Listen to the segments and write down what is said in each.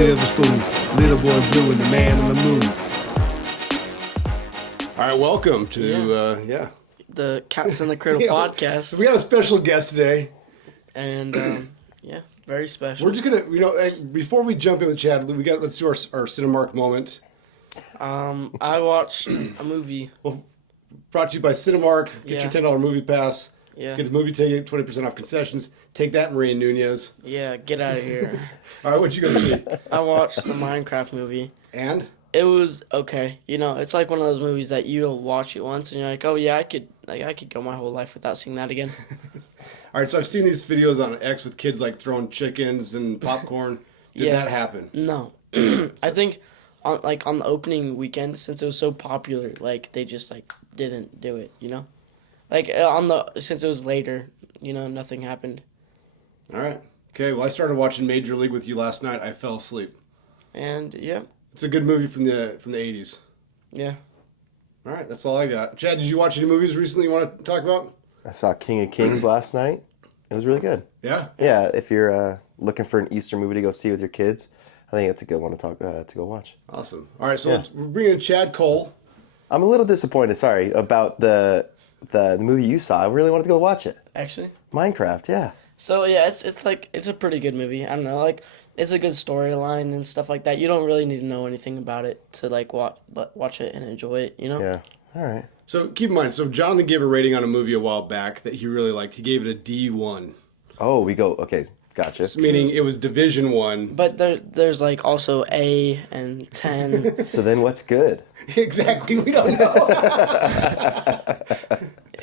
silver spoon, little boy blue, and the man on the moon. All right, welcome to the Cats in the Cradle podcast. So we got a special guest today, and very special. We're just gonna, before we jump in with Chad, let's do our Cinemark moment. I watched a movie. Well, brought to you by Cinemark. Get your $10 movie pass. Yeah. Get the movie ticket, 20% off concessions. Take that, Maria Nunez. Yeah, get out of here. All right, what'd you go see? I watched the Minecraft movie. And? It was okay. You know, it's like one of those movies that you'll watch it once and you're like, oh yeah, I could go my whole life without seeing that again. All right, so I've seen these videos on X with kids like throwing chickens and popcorn. Did that happen? No. I think on the opening weekend, since it was so popular, like they just didn't do it, you know? Since it was later, you know, nothing happened. All right. Okay, well, I started watching Major League with you last night. I fell asleep. And yeah. It's a good movie from the 80s. Yeah. All right, that's all I got. Chad, did you watch any movies recently you want to talk about? I saw King of Kings last night. It was really good. Yeah? Yeah, if you're looking for an Easter movie to go see with your kids, I think it's a good one to go watch. Awesome. All right, so we're bringing in Chad Cole. I'm a little disappointed, about the movie you saw. I really wanted to go watch it. Actually? Minecraft, yeah. So yeah, it's a pretty good movie. I don't know, it's a good storyline and stuff like that. You don't really need to know anything about it to watch it and enjoy it, you know? Yeah. All right. So keep in mind, Jonathan gave a rating on a movie a while back that he really liked. He gave it a D1. Oh, okay, gotcha. Meaning it was Division 1. But there's also A and 10. So then what's good? Exactly, we don't know.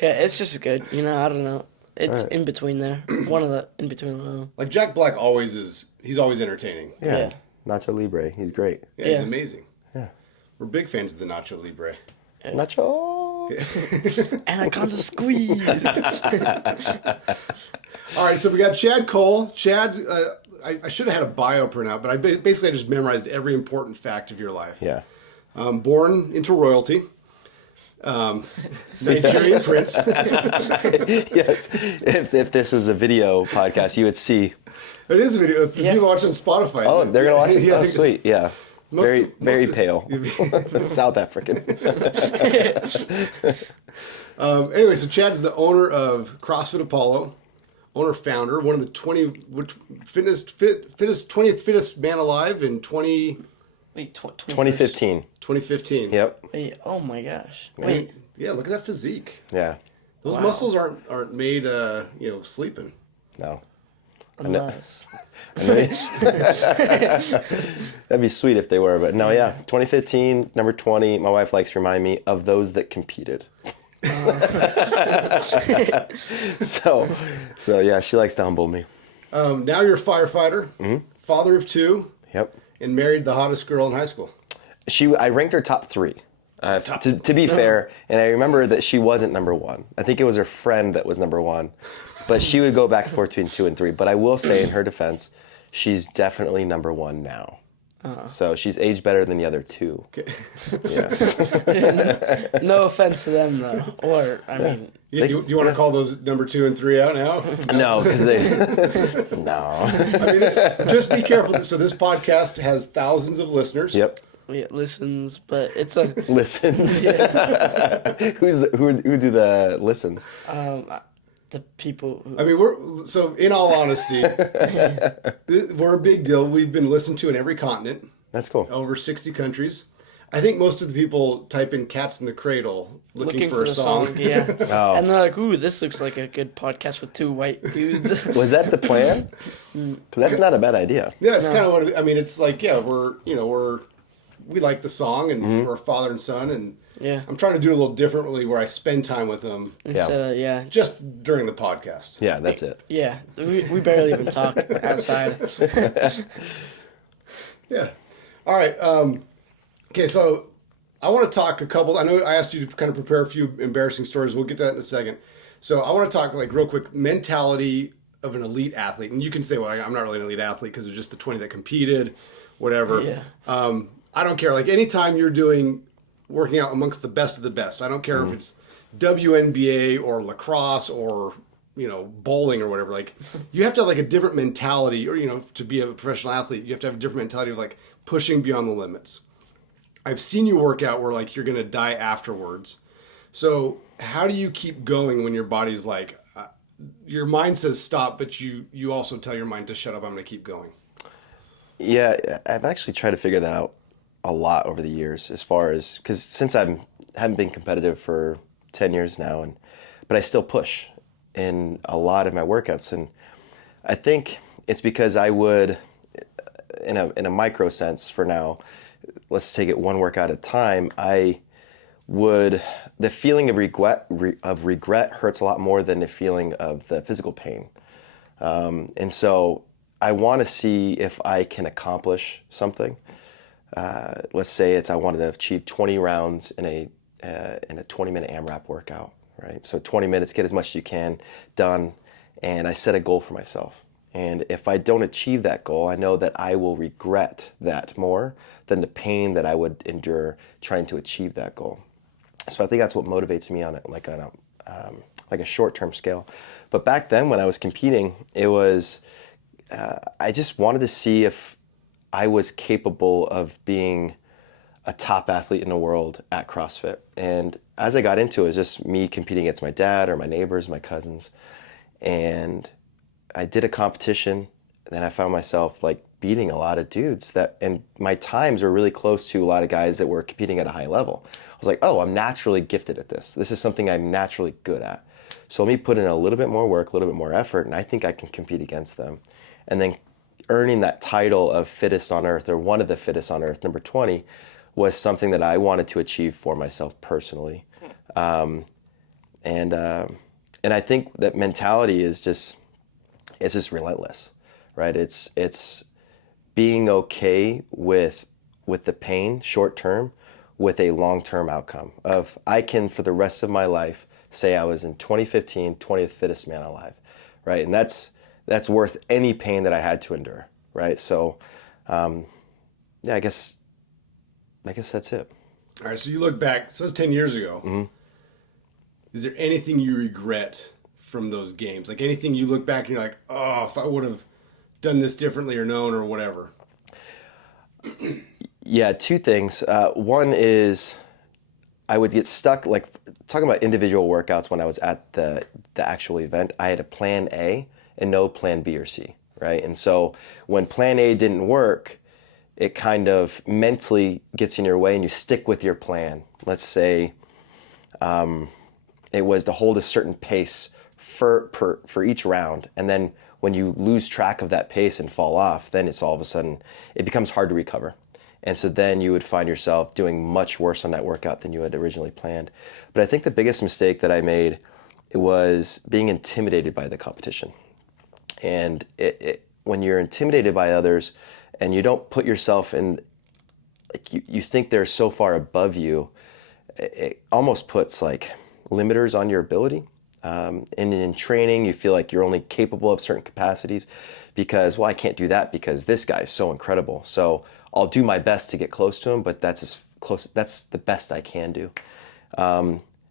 Yeah, it's just good, you know, I don't know. It's in between there. In between. Like Jack Black he's always entertaining. Yeah. Nacho Libre, he's great. Yeah, he's amazing. Yeah. We're big fans of the Nacho Libre. Nacho! Anaconda squeeze! All right, so we got Chad Cole. Chad, I should have had a bio printout, but I just memorized every important fact of your life. Yeah. Born into royalty. Nigerian prince. Yes. If this was a video podcast, you would see. It is a video. If people watch on Spotify. Oh, they're going to watch it? Yeah, Oh, sweet. Yeah. Very pale. South African. Anyway, so Chad is the owner of CrossFit Apollo, founder, one of the fittest 20th fittest man alive in 2015. 2015. Yep. Wait, oh my gosh. Wait. Yeah, look at that physique. Yeah. Those muscles aren't made sleeping. No. Unless. That'd be sweet if they were, but no, yeah. 2015, number 20. My wife likes to remind me of those that competed. So yeah, she likes to humble me. Now you're a firefighter, father of 2. Yep. And married the hottest girl in high school. I ranked her top 3. To be fair, and I remember that she wasn't number 1. I think it was her friend that was number 1. But she would go back and forth between 2 and 3. But I will say, in her defense, she's definitely number 1 now. So she's aged better than the other 2. Okay. Yes. No offense to them, though. Or, I mean... Do you want to call those number 2 and 3 out now? No, because no. I mean, just be careful. So this podcast has thousands of listeners. Yep. It listens, but it's a... Listens? Yeah. Who do the listens? The people who... I mean, in all honesty, we're a big deal. We've been listened to in every continent. That's cool. Over 60 countries. I think most of the people type in Cats in the Cradle looking for a song. Yeah. Oh. And they're like, ooh, this looks like a good podcast with 2 white dudes. Was that the plan? Because that's not a bad idea. Yeah, it's kind of what it's like. Yeah, we like the song, and we're father and son, and I'm trying to do it a little differently where I spend time with them. Just during the podcast. Yeah, that's it. Yeah, we barely even talk outside. Yeah. All right. Okay, so I want to talk a couple. I know I asked you to kind of prepare a few embarrassing stories. We'll get to that in a second. So I want to talk real quick mentality of an elite athlete, and you can say, well, I'm not really an elite athlete because it's just the 20 that competed, whatever. Yeah. I don't care. Anytime you're working out amongst the best of the best, I don't care if it's WNBA or lacrosse or bowling or whatever. Like, you have to have like a different mentality, or to be a professional athlete, you have to have a different mentality of like pushing beyond the limits. I've seen you work out where like you're gonna die afterwards. So how do you keep going when your body's like, your mind says stop, but you also tell your mind to shut up? I'm gonna keep going. Yeah, I've actually tried to figure that out a lot over the years, as far as, because since I haven't been competitive for 10 years now, but I still push in a lot of my workouts, and I think it's because I would, in a micro sense for now, let's take it one workout at a time, the feeling of regret hurts a lot more than the feeling of the physical pain. And so I want to see if I can accomplish something. Let's say I wanted to achieve 20 rounds in a 20-minute AMRAP workout, right? So 20 minutes, get as much as you can done, and I set a goal for myself. And if I don't achieve that goal, I know that I will regret that more than the pain that I would endure trying to achieve that goal. So I think that's what motivates me on a short-term scale. But back then when I was competing, it was, I just wanted to see if I was capable of being a top athlete in the world at CrossFit. And as I got into it, it was just me competing against my dad or my neighbors, my cousins. And I did a competition, and then I found myself like beating a lot of dudes and my times were really close to a lot of guys that were competing at a high level. I was like, oh, I'm naturally gifted at this. This is something I'm naturally good at. So let me put in a little bit more work, a little bit more effort, and I think I can compete against them. And then earning that title of fittest on earth, or one of the fittest on earth, number 20, was something that I wanted to achieve for myself personally. And I think that mentality is just relentless, right? It's being okay with the pain short term, with a long term outcome of, I can for the rest of my life say I was in 2015 20th fittest man alive, right? And that's worth any pain that I had to endure, right? So yeah, I guess that's it. All right, so you look back, so it's 10 years ago. Mm-hmm. Is there anything you regret from those games? Like anything you look back and you're like, oh, if I would have done this differently or known or whatever? Yeah, two things. One is I would get stuck, like talking about individual workouts when I was at the actual event, I had a plan A and no plan B or C, right? And so when plan A didn't work, it kind of mentally gets in your way and you stick with your plan. Let's say it was to hold a certain pace for each round. And then when you lose track of that pace and fall off, then it's all of a sudden, it becomes hard to recover. And so then you would find yourself doing much worse on that workout than you had originally planned. But I think the biggest mistake that I made was being intimidated by the competition. And when you're intimidated by others and you don't put yourself in, like you think they're so far above you, it almost puts like limiters on your ability. And in training, you feel like you're only capable of certain capacities because, well, I can't do that because this guy is so incredible. So I'll do my best to get close to him, but that's the best I can do.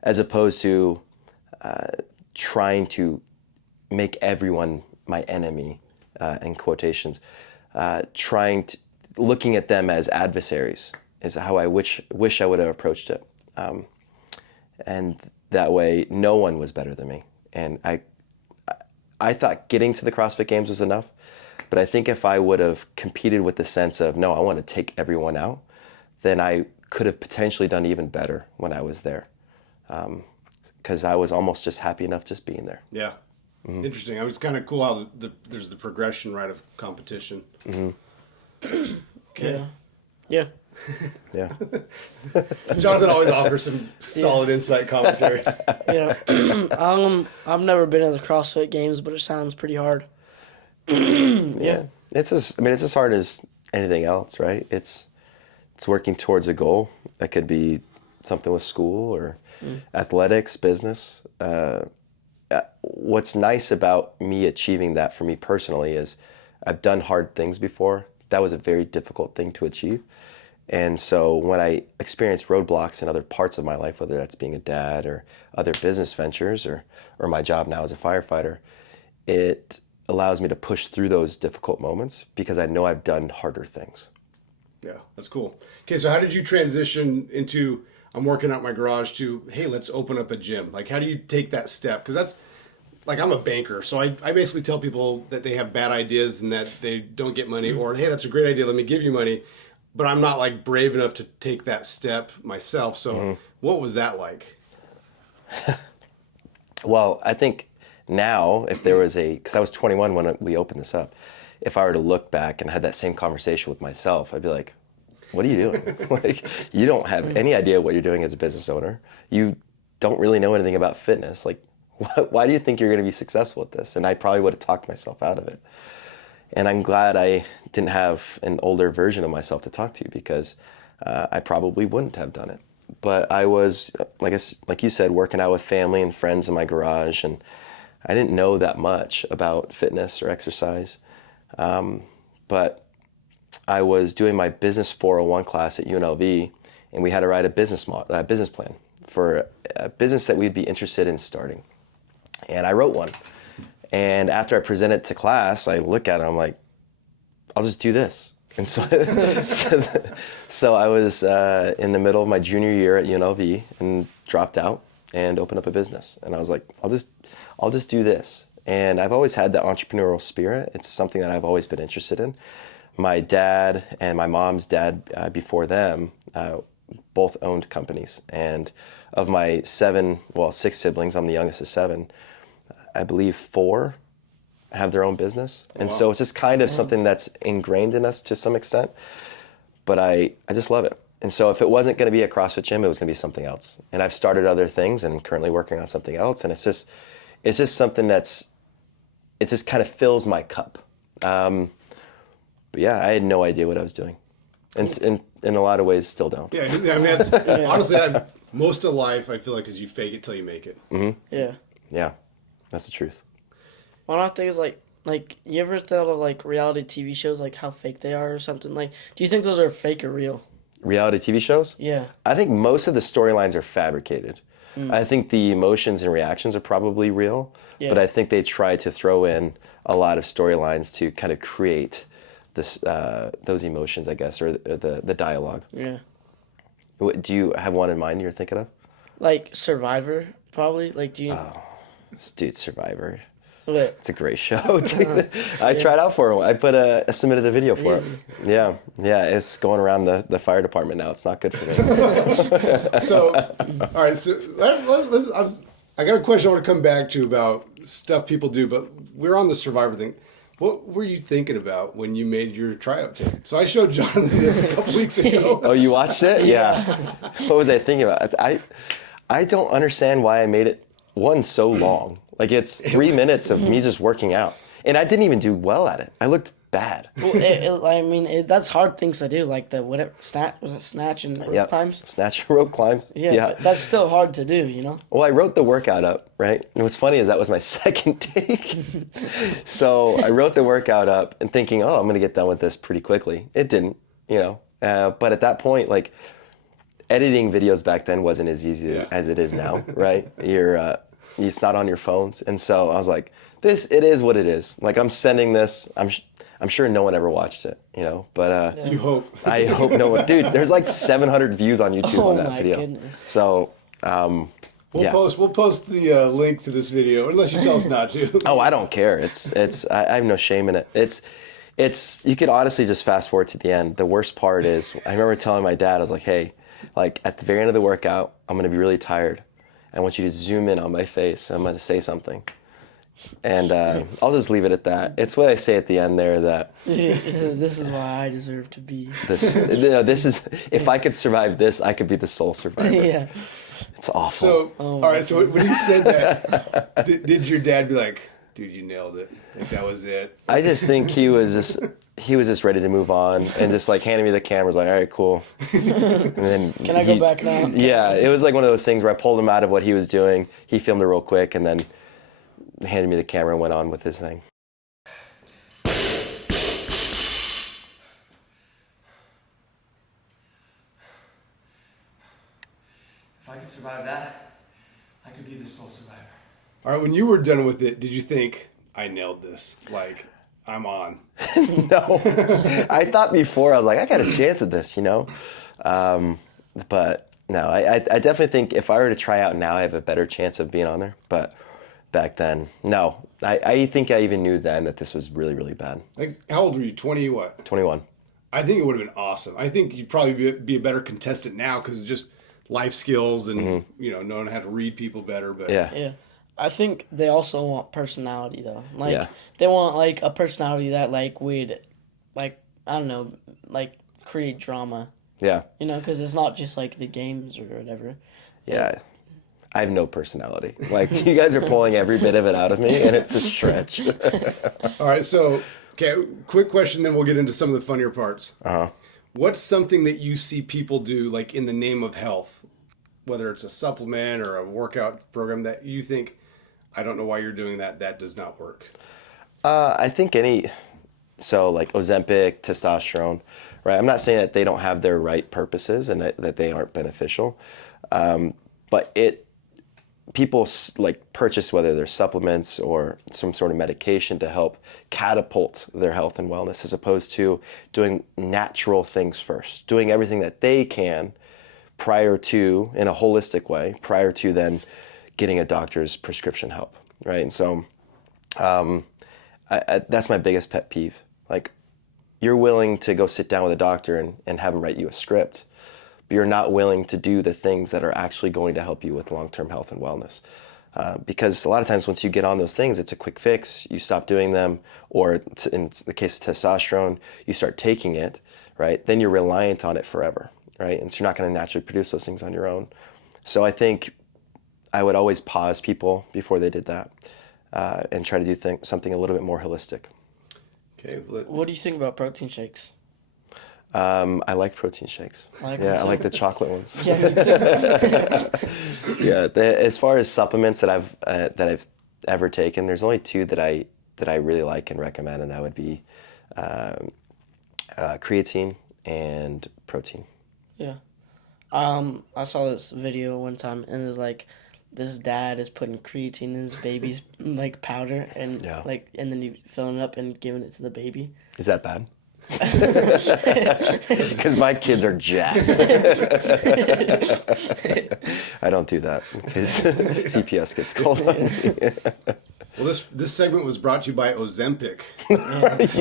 As opposed to trying to make everyone my enemy, in quotations, looking at them as adversaries is how I wish I would have approached it. And that way, no one was better than me. And I thought getting to the CrossFit Games was enough. But I think if I would have competed with the sense of, no, I want to take everyone out, then I could have potentially done even better when I was there. Because I was almost just happy enough just being there. Yeah. Mm-hmm. Interesting. I mean, it's kind of cool how there's the progression, right, of competition. Mm-hmm. Okay. Yeah. Yeah. Jonathan always offers some solid insight commentary. Yeah. I've never been to the CrossFit Games, but it sounds pretty hard. Yeah. It's as hard as anything else, right? It's working towards a goal. That could be something with school or athletics, business. What's nice about me achieving that for me personally is I've done hard things before. That was a very difficult thing to achieve. And so when I experience roadblocks in other parts of my life, whether that's being a dad or other business ventures or my job now as a firefighter, it allows me to push through those difficult moments because I know I've done harder things. Yeah, that's cool. Okay, so how did you transition into I'm working out my garage to, hey, let's open up a gym? Like, how do you take that step? Because that's like, I'm a banker, so I basically tell people that they have bad ideas and that they don't get money, or hey, that's a great idea, let me give you money. But I'm not like brave enough to take that step myself. So what was that like? Well, I think now if there was because I was 21 when we opened this up, if I were to look back and had that same conversation with myself, I'd be like, what are you doing? Like, you don't have any idea what you're doing as a business owner. You don't really know anything about fitness. Like, why do you think you're going to be successful at this? And I probably would have talked myself out of it. And I'm glad I didn't have an older version of myself to talk to because I probably wouldn't have done it. But I was, like you said, working out with family and friends in my garage, and I didn't know that much about fitness or exercise. But I was doing my business 401 class at UNLV, and we had to write a business plan for a business that we'd be interested in starting. And I wrote one. And after I presented to class, I look at it, I'm like, I'll just do this. And so, so I was in the middle of my junior year at UNLV and dropped out and opened up a business. And I was like, I'll just do this. And I've always had that entrepreneurial spirit. It's something that I've always been interested in. My dad and my mom's dad before them both owned companies. And of my 6 siblings, I'm the youngest of 7, I believe 4 have their own business. And so it's just kind of something that's ingrained in us to some extent. But I just love it. And so if it wasn't going to be a CrossFit gym, it was going to be something else. And I've started other things and currently working on something else. And it's just something it just kind of fills my cup. But yeah, I had no idea what I was doing. And in a lot of ways, still don't. Yeah, I mean, that's honestly, most of life, I feel like, is you fake it till you make it. Mm-hmm. Yeah. Yeah, that's the truth. One of the things like you ever thought of like reality TV shows, like how fake they are or something? Like, do you think those are fake or real? Reality TV shows? Yeah. I think most of the storylines are fabricated. I think the emotions and reactions are probably real, but I think they try to throw in a lot of storylines to kind of create those emotions, I guess, or the dialogue. Yeah. Do you have one in mind you're thinking of? Like Survivor, probably. Like, do you? Dude, Survivor. What? It's a great show. Dude. I tried out for it. I submitted a video for it. Yeah, it's going around the fire department now. It's not good for me. So, all right. So I got a question I want to come back to about stuff people do, but we're on the Survivor thing. What were you thinking about when you made your tryout tape? So I showed Jonathan this a couple weeks ago. Oh, you watched it? Yeah. What was I thinking about? I don't understand why I made it so long. Like, it's 3 minutes of me just working out. And I didn't even do well at it. I looked bad. Well, that's hard things to do, like the whatever snatch and rope climbs? Snatch and rope climbs. Yeah. But that's still hard to do, you know? Well, I wrote the workout up, right? And what's funny is that was my second take. So I wrote the workout up and thinking, I'm going to get done with this pretty quickly. It didn't, you know? But at that point, like, editing videos back then wasn't as easy as it is now, right? It's not on your phones. And so I was like, it is what it is. Like, I'm sending this. I'm sure no one ever watched it, you know, but You hope. I hope no one. Dude, there's like 700 views on YouTube on that video. Goodness. So, We'll post the link to this video, unless you tell us not to. Oh, I don't care. I have no shame in it. It's you could honestly just fast forward to the end. The worst part is, I remember telling my dad, I was like, hey, like at the very end of the workout, I'm going to be really tired. I want you to zoom in on my face. I'm going to say something. And I'll just leave it at that. It's what I say at the end there that this is why I deserve to be. this is, if I could survive this, I could be the sole survivor. Yeah. It's awful. So, all right. So when you said that, did your dad be like, dude, you nailed it? Like, that was it? I just think he was just ready to move on and just like handed me the camera, was like, all right, cool. And then Can I go back now? Yeah, it was like one of those things where I pulled him out of what he was doing. He filmed it real quick and then handed me the camera and went on with his thing. if I could survive that, I could be the sole survivor. All right, when you were done with it, did you think, I nailed this? Like, I'm on. No, I thought before, I was like, I got a chance at this, you know? But no, I definitely think if I were to try out now, I have a better chance of being on there. But back then, no. I think I even knew then that this was really, really bad. Like, how old were you? 20 what? 21. I think it would have been awesome. I think you'd probably be a better contestant now because of just life skills and, you know, knowing how to read people better. But Yeah. Yeah. I think they also want personality though. Like Yeah. they want like a personality that like would like I don't know, like create drama. Yeah. You know, because it's not just like the games or whatever. Yeah. I have no personality. Like, you guys are pulling every bit of it out of me, and it's a stretch. All right, so, okay, quick question, then we'll get into some of the funnier parts. Uh-huh. What's something that you see people do, like, in the name of health, whether it's a supplement or a workout program that you think, I don't know why you're doing that, that does not work? I think so like Ozempic, testosterone, right? I'm not saying that they don't have their right purposes and that they aren't beneficial, but people like purchase whether they're supplements or some sort of medication to help catapult their health and wellness as opposed to doing natural things first, doing everything that they can prior to, in a holistic way, prior to then getting a doctor's prescription help, right? And so that's my biggest pet peeve. Like, you're willing to go sit down with a doctor and have him write you a script, but you're not willing to do the things that are actually going to help you with long-term health and wellness. Because a lot of times once you get on those things, it's a quick fix. You stop doing them, or in the case of testosterone, you start taking it, right? Then you're reliant on it forever, right? And so you're not going to naturally produce those things on your own. So I think I would always pause people before they did that and try to do something a little bit more holistic. Okay. What do you think about protein shakes? I like protein shakes. I like Yeah, them I too. like the chocolate ones. Yeah, me too. Yeah, as far as supplements that I've ever taken, there's only two that I really like and recommend, and that would be creatine and protein. Yeah. I saw this video one time, and it was like, this dad is putting creatine in his baby's like powder, and Yeah. like, and then he filling it up and giving it to the baby. Is that bad? Because my kids are jacked. I don't do that because CPS gets called on me. Well, this segment was brought to you by Ozempic.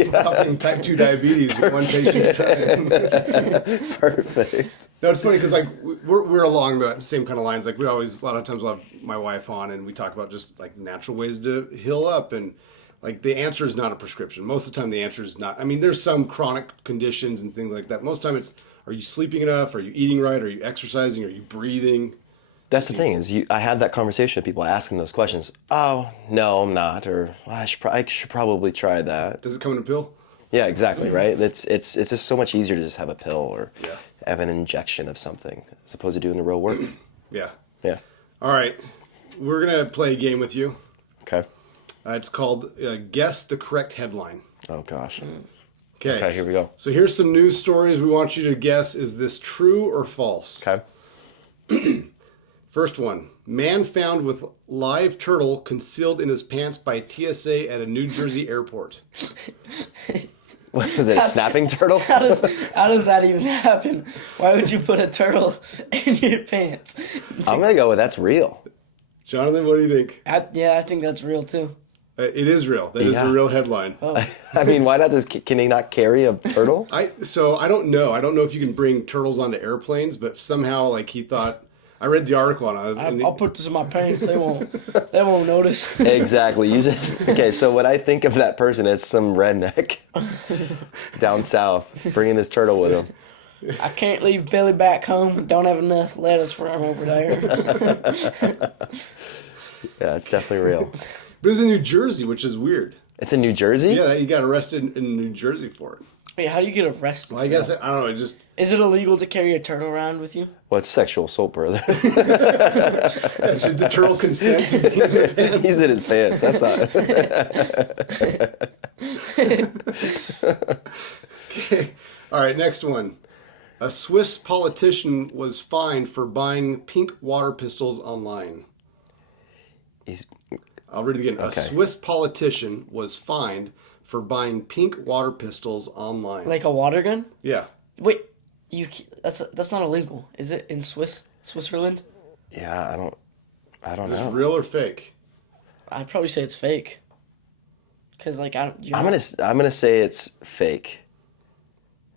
Stopping type 2 diabetes with one patient at a time. Perfect. No, it's funny because like we're along the same kind of lines. Like we always, a lot of times we'll have my wife on and we talk about just like natural ways to heal up, and like the answer is not a prescription. Most of the time the answer is not. I mean, there's some chronic conditions and things like that. Most of the time it's, are you sleeping enough? Are you eating right? Are you exercising? Are you breathing? That's the thing is, I had that conversation with people asking those questions. Oh, no, I'm not, or I should probably try that. Does it come in a pill? Yeah, exactly, right? It's just so much easier to just have a pill or Yeah. have an injection of something as opposed to doing the real work. Yeah. Yeah. All right. We're going to play a game with you. Okay. It's called Guess the Correct Headline. Oh, gosh. Okay, here we go. So here's some news stories we want you to guess. Is this true or false? Okay. First one. Man found with live turtle concealed in his pants by TSA at a New Jersey airport. What was it, a snapping turtle? How does that even happen? Why would you put a turtle in your pants? I'm going to go with that's real. Jonathan, what do you think? I think that's real too. It is real. That is Yeah. a real headline. I mean, why not can he not carry a turtle? So I don't know. I don't know if you can bring turtles onto airplanes, but somehow like he thought. I read the article on it. I'll put this in my pants. They won't notice. Exactly. Okay, so when I think of that person, it's some redneck down south bringing his turtle with him. I can't leave Billy back home. Don't have enough lettuce for him over there. Yeah, it's definitely real. But it's in New Jersey, which is weird. It's in New Jersey? Yeah, he got arrested in New Jersey for it. Wait, how do you get arrested? Well, I guess, I don't know, it just... Is it illegal to carry a turtle around with you? Well, it's sexual assault, brother. Did the turtle consent to be in the pants? He's in his pants. That's not... Okay. All right, next one. A Swiss politician was fined for buying pink water pistols online. I'll read it again. Okay. A Swiss politician was fined for buying pink water pistols online. Like a water gun? Yeah. Wait, that's not illegal, is it? In Switzerland? Yeah, I don't Is this know. real or fake? I'd probably say it's fake. Cause like I'm gonna say it's fake.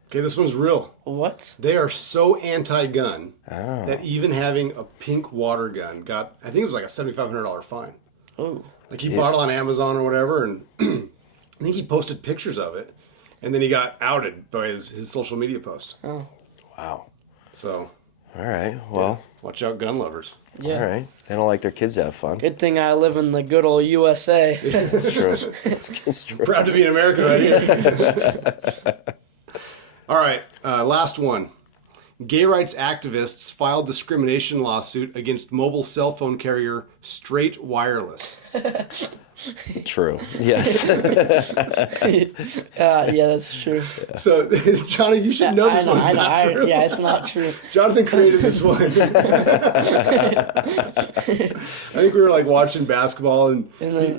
Okay, this one's real. What? They are so anti-gun that even having a pink water gun got, I think it was like a $7,500 fine. Oh. Like he bought it on Amazon or whatever, and I think he posted pictures of it, and then he got outed by his social media post. Oh. Wow. So, All right. Well. watch out, gun lovers. Yeah. All right. They don't like their kids to have fun. Good thing I live in the good old USA. It's true. It's true. Proud to be an American right here. All right, last one. Gay rights activists filed discrimination lawsuit against mobile cell phone carrier Straight Wireless. True. Yes. Yeah, that's true. So, Johnny, you should know this one's I know. not true. Yeah, it's not true. Jonathan created this one. I think we were like watching basketball, and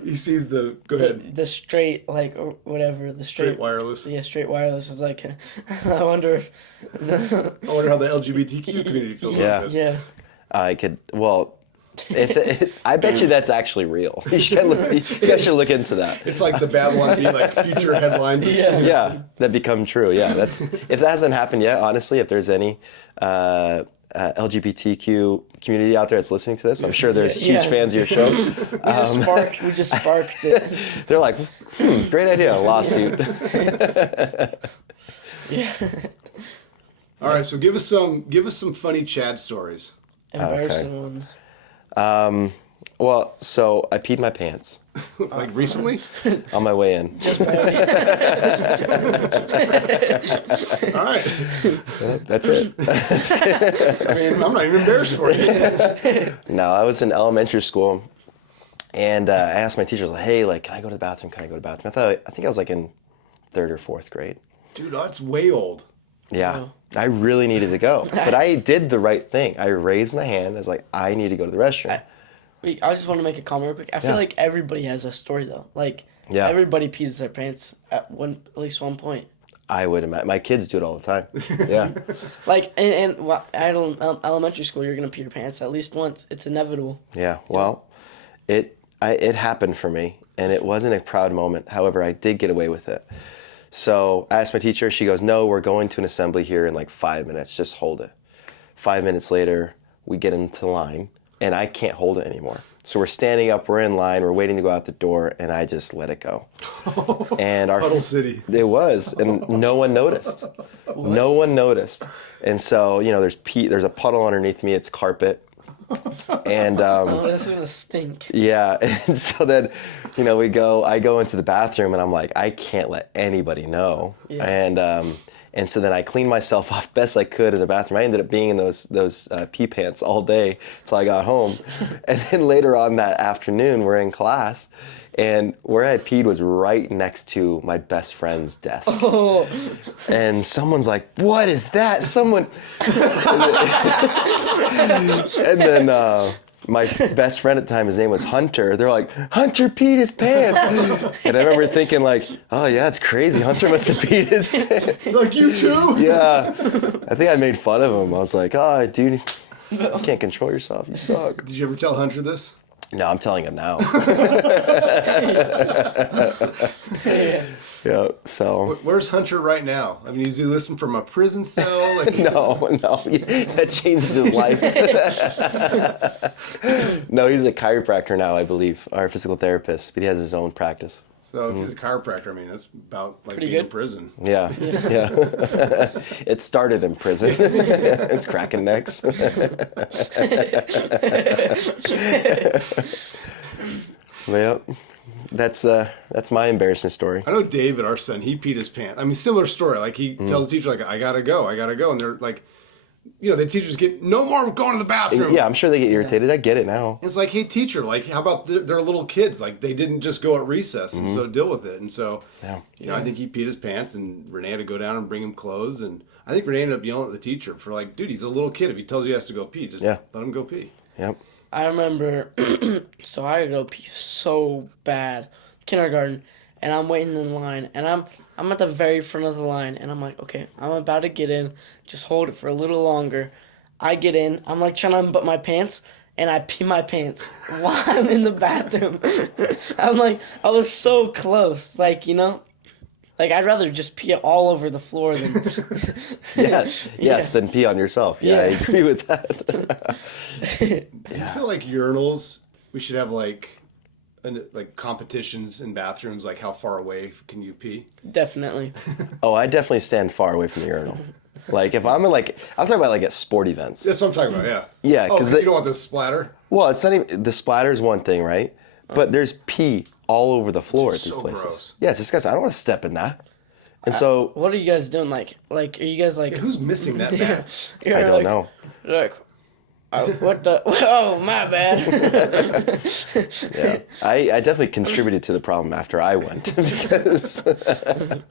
he sees the. Go ahead. The straight, like, or whatever, the Straight wireless. Yeah, straight wireless is like, I wonder if. I wonder how the LGBTQ community feels Yeah. about this. Yeah. I could. Well, I bet you that's actually real. You guys should look into that. It's like the Babylon Bee, like future headlines. Yeah. Yeah, that become true. Yeah, that's if that hasn't happened yet. Honestly, if there's any LGBTQ community out there that's listening to this, I'm sure there's huge fans of your show. We just sparked it. They're like, great idea, lawsuit. Yeah. All right, so give us some funny Chad stories. Embarrassing ones. Well, so I peed my pants Like recently? on my way in. All right. That's it. I mean, I'm not even embarrassed for you. No, I was in elementary school, and I asked my teachers, like, "Hey, like, can I go to the bathroom? Can I go to the bathroom?" I think I was like in 3rd or 4th grade. Dude, that's way old. Yeah, I really needed to go, but I did the right thing. I raised my hand. I was like, "I need to go to the restroom." I just want to make a comment real quick. I feel Yeah. like everybody has a story though. Like everybody pees their pants at least one point. I would imagine my kids do it all the time. Yeah, Like at elementary school, you're gonna pee your pants at least once. It's inevitable. yeah. Well, it happened for me, and it wasn't a proud moment. However, I did get away with it. So I asked my teacher. She goes, "No, we're going to an assembly here in like 5 minutes. Just hold it." 5 minutes later, we get into line, and I can't hold it anymore. So we're standing up, we're in line, we're waiting to go out the door, and I just let it go. And our Puddle City. It was, and no one noticed. No one noticed. And so, there's a puddle underneath me. It's carpet. And Oh, that's gonna stink. yeah, and so then, I go into the bathroom, and I'm like, I can't let anybody know. Yeah. And so then I cleaned myself off best I could in the bathroom. I ended up being in those pee pants all day till I got home. And then later on that afternoon, we're in class, and where I peed was right next to my best friend's desk. Oh. And someone's like, "What is that?" Someone. And then my best friend at the time, his name was Hunter. They're like, "Hunter peed his pants." And I remember thinking like, "Oh yeah, it's crazy. Hunter must have peed his pants." It's like you too. Yeah. I think I made fun of him. I was like, "Oh, dude, you can't control yourself. You suck." Did you ever tell Hunter this? No, I'm telling him now. Yeah, so. Where's Hunter right now? I mean, is he listening from a prison cell? Like, No, that changed his life. No, he's a chiropractor now, I believe, or a physical therapist, but he has his own practice. So if he's a chiropractor, I mean, that's about like Pretty being in good. prison. Yeah. It started in prison. It's cracking necks. Yep. That's my embarrassing story. I know David, our son, he peed his pants. I mean, similar story. Like he tells the teacher, like, I gotta go, and they're like, the teachers get no more going to the bathroom. Yeah, I'm sure they get irritated. I get it now. It's like, hey, teacher, like, how about they're little kids? Like, they didn't just go at recess, and so deal with it. And so, Yeah. I think he peed his pants, and Renee had to go down and bring him clothes. And I think Renee ended up yelling at the teacher for like, dude, he's a little kid. If he tells you he has to go pee, just let him go pee. Yep. I remember, so I go pee so bad, kindergarten, and I'm waiting in line, and I'm at the very front of the line, and I'm like, okay, I'm about to get in, just hold it for a little longer. I get in, I'm like trying to unbutton my pants, and I pee my pants while I'm in the bathroom. I'm like, I was so close, like, you know? Like, I'd rather just pee all over the floor than... Yes, than pee on yourself. Yeah, I agree with that. Do you feel like urinals, we should have like competitions in bathrooms, like how far away can you pee? Definitely. Oh, I definitely stand far away from the urinal. Like, if I'm in, like, I'm talking about, like, at sport events. That's what I'm talking about, yeah. Yeah, because you don't want the splatter? Well, it's not even, the splatter's one thing, right? But there's pee all over the floor at these places. Gross. Yeah, it's disgusting. I don't want to step in that. And so... What are you guys doing? Like are you guys like... Yeah, who's missing that bad? I don't know. Look, what the... Oh, my bad. Yeah, I definitely contributed to the problem after I went. Because...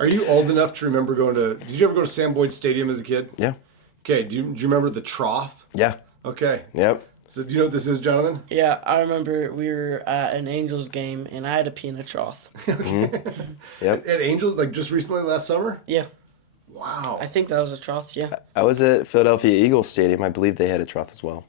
Are you old enough to remember going to... Did you ever go to Sam Boyd Stadium as a kid? Yeah. Okay, do you remember the trough? Yeah. Okay. Yep. So do you know what this is, Jonathan? Yeah, I remember we were at an Angels game, and I had to pee in a trough. Yep. At Angels, like just recently last summer? Yeah. Wow. I think that was a trough, yeah. I was at Philadelphia Eagles Stadium. I believe they had a trough as well.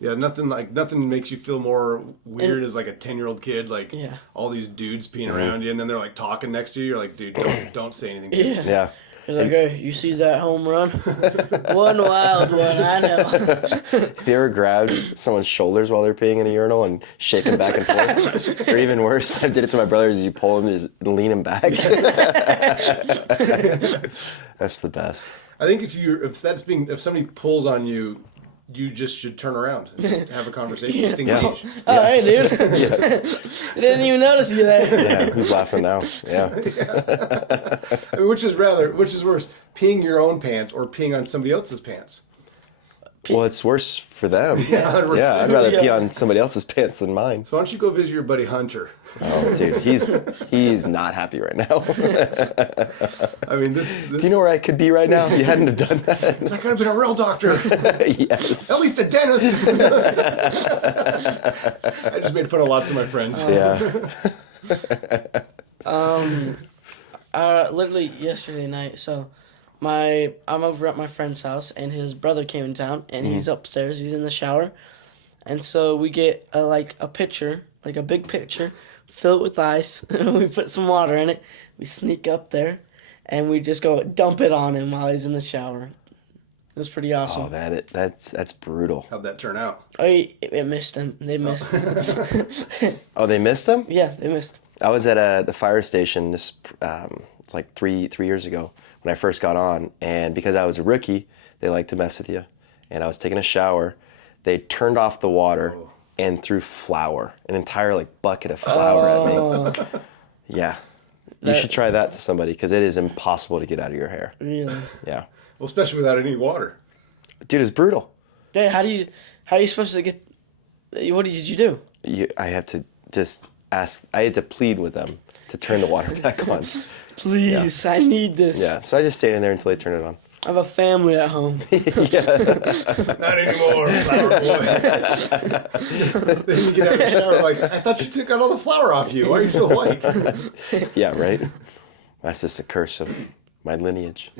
Yeah, nothing makes you feel more weird as like a 10-year-old kid, like all these dudes peeing around you, and then they're like talking next to you. You're like, dude, don't say anything to me. Yeah. He's like, hey, you see that home run? One wild one, I know. Have you ever grabbed someone's shoulders while they're peeing in a urinal and shake them back and forth? Or even worse, I did it to my brothers. You pull them and just lean them back. That's the best. I think if somebody pulls on you, you just should turn around and just have a conversation, just engage. Oh, hey, dude. Yes. I didn't even notice you there. Yeah, who's laughing now? Yeah. I mean, which is worse, peeing your own pants or peeing on somebody else's pants? Well, it's worse for them. Yeah, 100%. Yeah, I'd rather pee on somebody else's pants than mine. So why don't you go visit your buddy Hunter? Oh, dude, he's not happy right now. I mean, this. Do you know where I could be right now if you hadn't have done that? I could have been a real doctor. Yes. At least a dentist. I just made fun of lots of my friends. Yeah. Literally yesterday night, so I'm over at my friend's house, and his brother came in town, and he's upstairs, he's in the shower, and so we get a pitcher, like a big pitcher, fill it with ice, and we put some water in it, we sneak up there, and we just go dump it on him while he's in the shower. It was pretty awesome. Oh, that's brutal. How'd that turn out? Oh, it missed him. They missed. Oh, they missed him? Yeah, they missed. I was at the fire station it's like three years ago when I first got on, and because I was a rookie, they like to mess with you. And I was taking a shower. They turned off the water and threw flour, an entire bucket of flour at me. Yeah. You should try that to somebody because it is impossible to get out of your hair. Really? Yeah. Well, especially without any water. Dude, it's brutal. Hey, how are you supposed to get? What did you do? I have to just ask. I had to plead with them to turn the water back on. Please, I need this. Yeah, so I just stayed in there until they turned it on. I have a family at home. Not anymore, flower boy. Then you get out of the shower like, I thought you took out all the flour off you. Why are you so white? Yeah, right? That's just a curse of my lineage.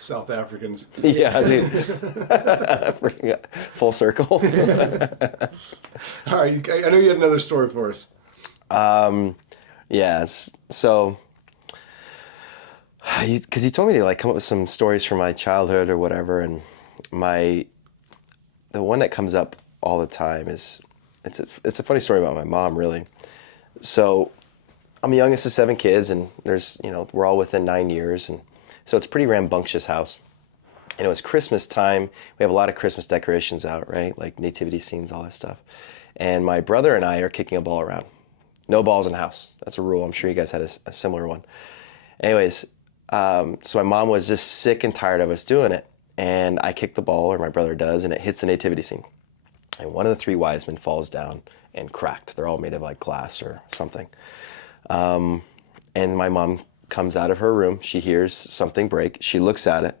South Africans. Yeah, dude. Bring it full circle. All right, I know you had another story for us. Yes. So, because you told me to come up with some stories from my childhood or whatever, and the one that comes up all the time is it's a funny story about my mom, really. So, I'm the youngest of 7 kids, and we're all within 9 years, and so it's a pretty rambunctious house. And it was Christmas time. We have a lot of Christmas decorations out, right? Like nativity scenes, all that stuff. And my brother and I are kicking a ball around. No balls in the house. That's a rule. I'm sure you guys had a similar one. Anyways, so my mom was just sick and tired of us doing it. And I kick the ball, or my brother does, and it hits the nativity scene. And one of the 3 wise men falls down and cracked. They're all made of glass or something. And my mom comes out of her room. She hears something break. She looks at it,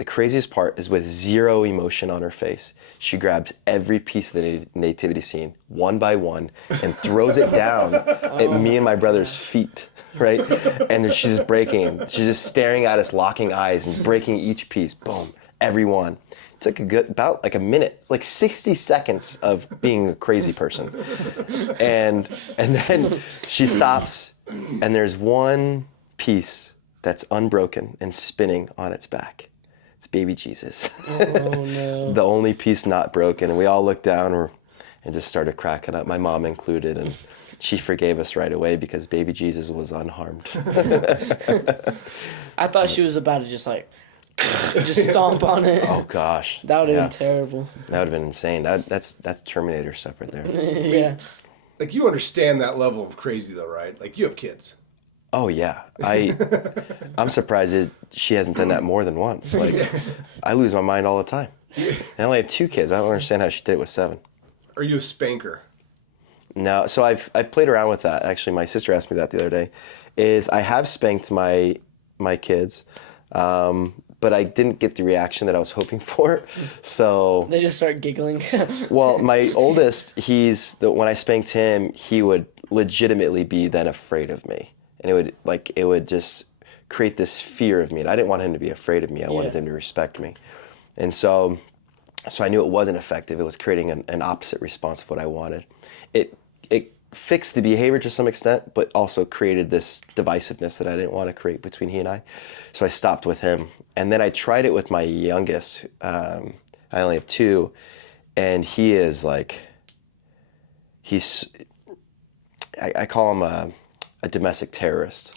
the craziest part is with zero emotion on her face. She grabs every piece of the nativity scene, one by one, and throws it down at me and my brother's feet, right? And then she's just breaking. She's just staring at us, locking eyes, and breaking each piece. Boom, every one. It took about like a minute, like 60 seconds of being a crazy person. And then she stops, and there's one piece that's unbroken and spinning on its back. It's baby Jesus. Oh, no. The only piece not broken. And we all looked down and just started cracking up, my mom included. And she forgave us right away because baby Jesus was unharmed. I thought she was about to just like, just stomp on it. Oh, gosh. That would have been terrible. That would have been insane. That's Terminator stuff right there. Yeah. Like, you understand that level of crazy, though, right? Like, you have kids. Oh, yeah. I'm surprised she hasn't done that more than once. Like, I lose my mind all the time. I only have 2 kids. I don't understand how she did it with 7. Are you a spanker? No, so I've played around with that. Actually, my sister asked me that the other day. I have spanked my kids, but I didn't get the reaction that I was hoping for. So They just start giggling. well, my oldest, when I spanked him, he would legitimately be then afraid of me, and it would just create this fear of me. And I didn't want him to be afraid of me. I wanted him to respect me, and so I knew it wasn't effective. It was creating an opposite response of what I wanted. It fixed the behavior to some extent, but also created this divisiveness that I didn't want to create between he and I. So I stopped with him. And then I tried it with my youngest. I only have 2. And he is like, I call him a domestic terrorist.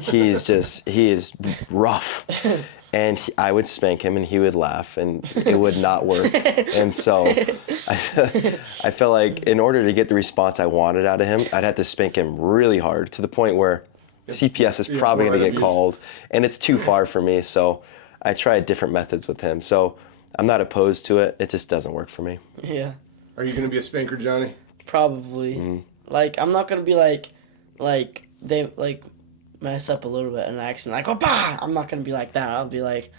He is rough. And I would spank him and he would laugh and it would not work. And so I felt like in order to get the response I wanted out of him, I'd have to spank him really hard to the point where CPS is probably going to get called and it's too far for me. So I tried different methods with him. So I'm not opposed to it. It just doesn't work for me. Yeah. Are you going to be a spanker, Johnny? Probably. Like, I'm not going to be like they mess up a little bit in an accident, like, oh, bah! I'm not going to be like that. I'll be like,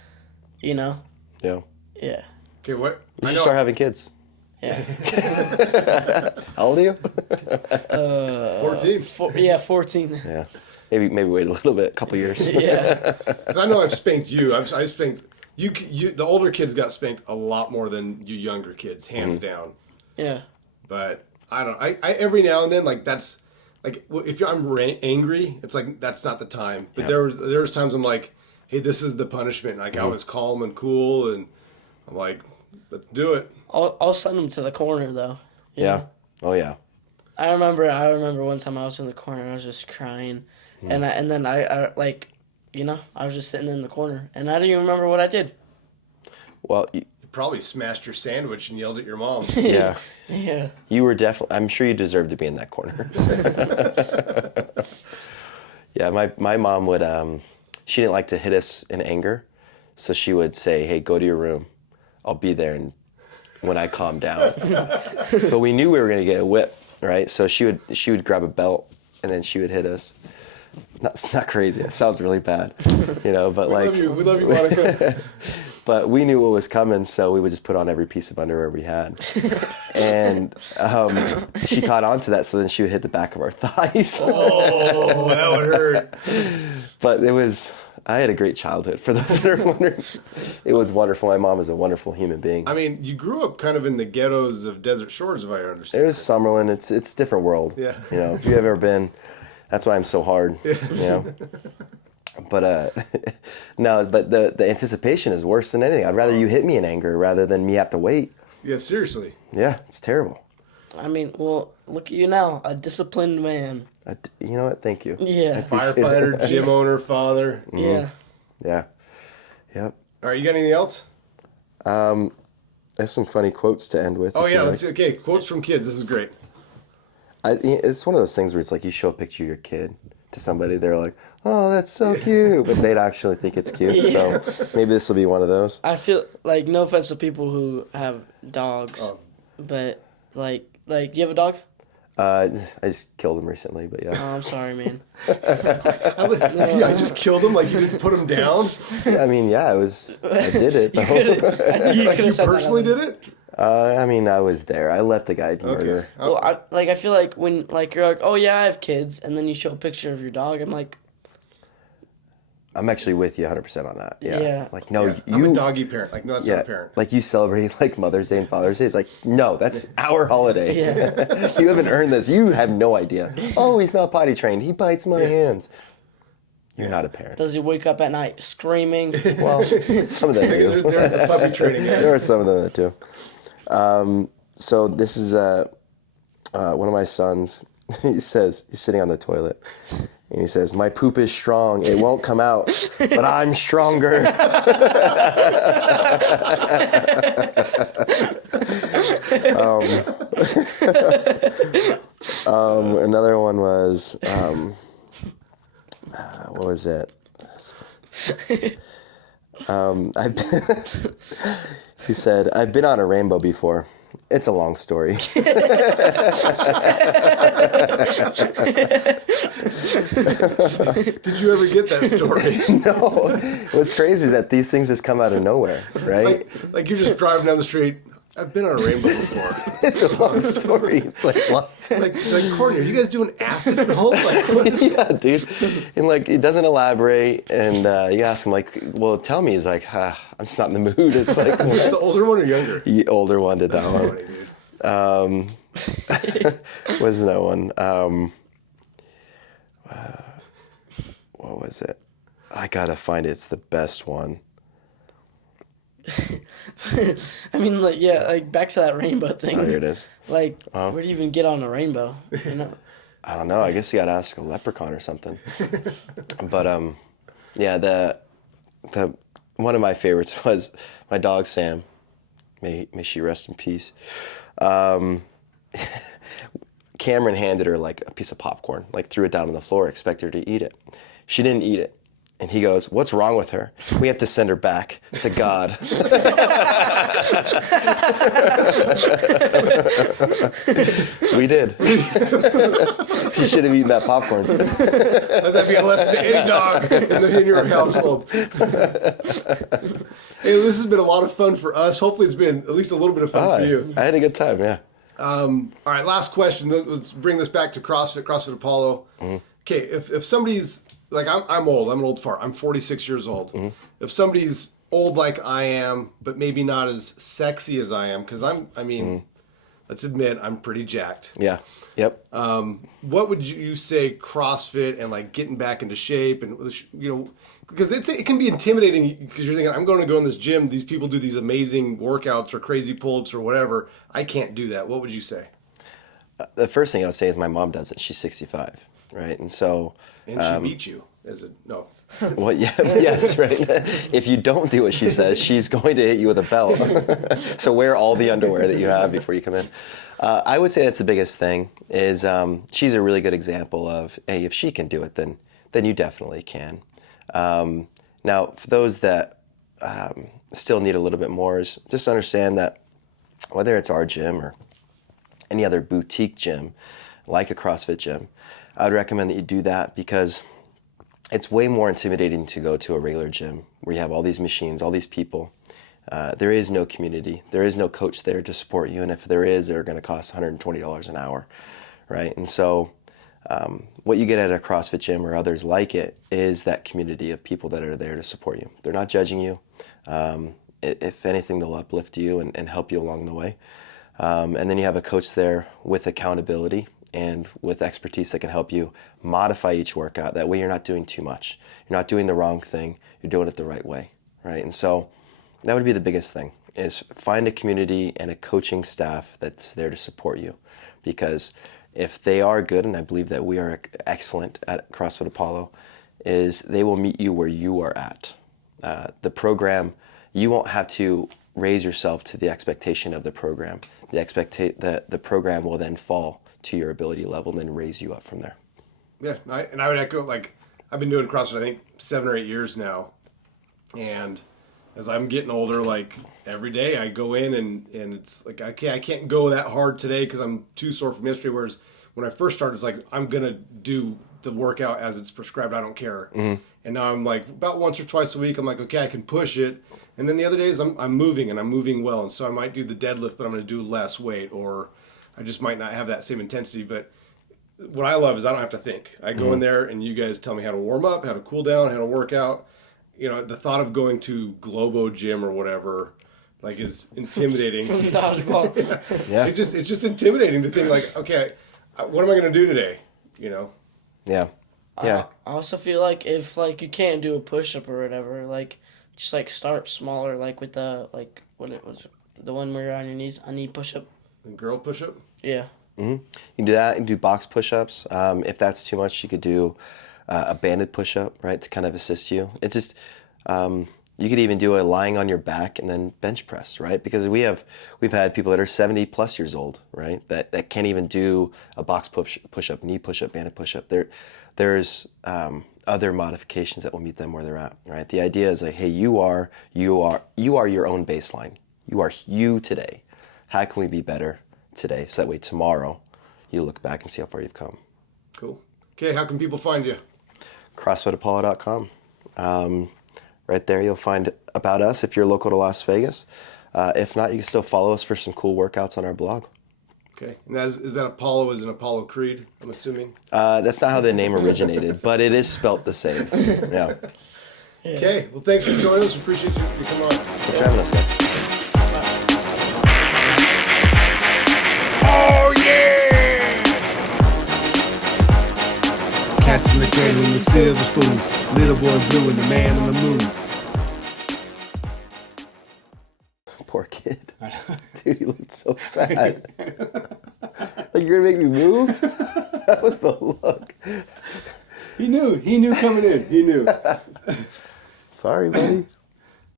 Yeah. Yeah. Okay, what? You should start having kids. Yeah. How old are you? 14. 14. Yeah. Maybe wait a little bit, a couple years. Yeah. 'Cause I know I've spanked you. I've spanked you. The older kids got spanked a lot more than you younger kids, hands down. Yeah. But I don't. I every now and then, like, that's like, if I'm angry, it's like that's not the time. But there's times I'm like, hey, this is the punishment. Like, I was calm and cool, and I'm like, let's do it. I'll send them to the corner though. Yeah. Oh yeah. I remember one time I was in the corner and I was just crying, and then I like, I was just sitting in the corner and I didn't even remember what I did. Well, You probably smashed your sandwich and yelled at your mom. yeah. Yeah. You were definitely. I'm sure you deserved to be in that corner. Yeah, my mom would. She didn't like to hit us in anger, so she would say, "Hey, go to your room. I'll be there and when I calm down." But we knew we were gonna get a whip, right? So she would grab a belt and then she would hit us. Not crazy. It sounds really bad, But We love you, Monica. But we knew what was coming, so we would just put on every piece of underwear we had. And she caught on to that, so then she would hit the back of our thighs. Oh, that would hurt. But I had a great childhood, for those that are wondering. It was wonderful. My mom is a wonderful human being. I mean, you grew up kind of in the ghettos of Desert Shores, if I understand. It was Summerlin. It's a different world. Yeah. If you've ever been, that's why I'm so hard. But no, but the anticipation is worse than anything. I'd rather you hit me in anger rather than me have to wait. Yeah, seriously. Yeah, it's terrible. I mean, well, look at you now, a disciplined man. You know what? Thank you. Yeah. Firefighter, gym owner, father. Yeah. Yeah. Yep. All right, you got anything else? I have some funny quotes to end with. Oh, if yeah, you let's see. Okay, quotes from kids. This is great. It's one of those things where it's like you show a picture of your kid to somebody, they're like, "Oh, that's so cute," but they'd actually think it's cute. Yeah. So maybe this will be one of those. I feel like, no offense to people who have dogs, but like, do you have a dog? I just killed him recently, but yeah. Oh, I'm sorry, man. Yeah, I just killed him. Like you didn't put him down. I mean, yeah, I did it. I think you Like could you have said personally that. did it. I mean, I was there. I let the guy murder. Well, I feel like when like you're like, oh yeah, I have kids, and then you show a picture of your dog. I'm like, I'm actually with you 100% on that. Yeah. Yeah. Like, no, Yeah, I'm a doggy parent. Like, no, that's not a parent. like you celebrate like Mother's Day and Father's Day. It's like, no, that's our holiday. Yeah. You haven't earned this. You have no idea. Oh, he's not potty trained. He bites my hands. You're not a parent. does he wake up at night screaming? Well, some of them do. There's the puppy training. guy. There are some of them that do. So this is one of my sons. He says, he's sitting on the toilet. And he says, my poop is strong. It won't come out, but I'm stronger. Another one was, what was it? He said, I've been on a rainbow before. It's a long story. Did you ever get that story? No. What's crazy is that these things just come out of nowhere, right? Like you're just driving down the street. I've been on a rainbow before. It's a long story. It's like, what? like Courtney, are you guys doing acid at home? Like, what is Yeah, dude. And like, he doesn't elaborate. And you ask him, like, well, tell me. He's like, I'm just not in the mood. It's like, Is this the older one or younger? the older one did that one. Funny, dude. What was that one? What was it? I gotta find it. It's the best one. I mean, like, yeah, like back to that rainbow thing. Oh, here it is. Like, where do you even get on a rainbow? You know? I don't know. I guess you gotta ask a leprechaun or something. But yeah, the one of my favorites was my dog Sam. May she rest in peace. Cameron handed her like a piece of popcorn, like threw it down on the floor, expected her to eat it. She didn't eat it. And he goes, what's wrong with her? We have to send her back to God. We did. She should have eaten that popcorn. Let that be a lesson to any dog in your household. Hey, this has been a lot of fun for us. Hopefully it's been at least a little bit of fun for you. I had a good time, yeah. All right, last question. Let's bring this back to CrossFit Apollo. Okay, if somebody's like I'm old. I'm an old fart. I'm 46 years old. If somebody's old like I am, but maybe not as sexy as I am, because let's admit I'm pretty jacked. Yeah. Yep. What would you say CrossFit and like getting back into shape and because it can be intimidating because you're thinking I'm going to go in this gym. These people do these amazing workouts or crazy pull-ups or whatever. I can't do that. What would you say? The first thing I would say is my mom does it. She's 65, right? And so. And she beat you no. Well, yeah, yes, right. If you don't do what she says, she's going to hit you with a belt. So wear all the underwear that you have before you come in. I would say that's the biggest thing. Is she's a really good example of, hey, if she can do it, then you definitely can. Now, for those that still need a little bit more, is just understand that whether it's our gym or any other boutique gym, like a CrossFit gym, I would recommend that you do that because it's way more intimidating to go to a regular gym where you have all these machines, all these people. There is no community. There is no coach there to support you. And if there is, they're going to cost $120 an hour, right? And so what you get at a CrossFit gym or others like it is that community of people that are there to support you. They're not judging you. If anything, they'll uplift you and help you along the way. And then you have a coach there with accountability and with expertise that can help you modify each workout. That way you're not doing too much. You're not doing the wrong thing. You're doing it the right way, right? And so that would be the biggest thing, is find a community and a coaching staff that's there to support you. Because if they are good, and I believe that we are excellent at CrossFit Apollo, is they will meet you where you are at. The program, you won't have to raise yourself to the expectation of the program. The program will then fall to your ability level and then raise you up from there. Yeah, I would echo, like, I've been doing CrossFit, I think, 7 or 8 years now. And as I'm getting older, like, every day I go in and it's like, okay, I can't go that hard today because I'm too sore from yesterday. Whereas when I first started, it's like, I'm going to do the workout as it's prescribed. I don't care. And now I'm like, about once or twice a week, I'm like, okay, I can push it. And then the other days I'm moving and I'm moving well. And so I might do the deadlift, but I'm going to do less weight, or I just might not have that same intensity. But what I love is I don't have to think. I go in there and you guys tell me how to warm up, how to cool down, how to work out. You know, the thought of going to Globo Gym or whatever, like, is intimidating. Dodgeball. Yeah. It's just intimidating to think, like, okay, what am I going to do today? You know? Yeah. Yeah. I also feel like if like you can't do a push up or whatever, like just like start smaller, like with the like what it was, the one where you're on your knees, a knee push up. And girl push up. Yeah. You can do that. You can do box push-ups. If that's too much, you could do a banded push-up, right, to kind of assist you. It's just you could even do a lying on your back and then bench press, right? Because we've had people that are 70 plus years old, right, that can't even do a box push-up, knee push-up, banded push-up. There's other modifications that will meet them where they're at, right? The idea is like, hey, you are your own baseline. You are you today. How can we be better today? So that way tomorrow you look back and see how far you've come. Cool. Okay, how can people find you? CrossFitApollo.com. Right there you'll find about us if you're local to Las Vegas. If not, you can still follow us for some cool workouts on our blog. Okay, and is that Apollo as an Apollo Creed, I'm assuming? That's not how the name originated, but it is spelt the same. Yeah. Okay, well, thanks for joining us. Appreciate you coming on. Thanks for having us, guys. Oh, yeah! Cats in the cradle and the silver spoon. Little boy blue and the man on the moon. Poor kid. Dude, he looked so sad. Like, you're gonna make me move? That was the look. He knew coming in. He knew. Sorry, buddy.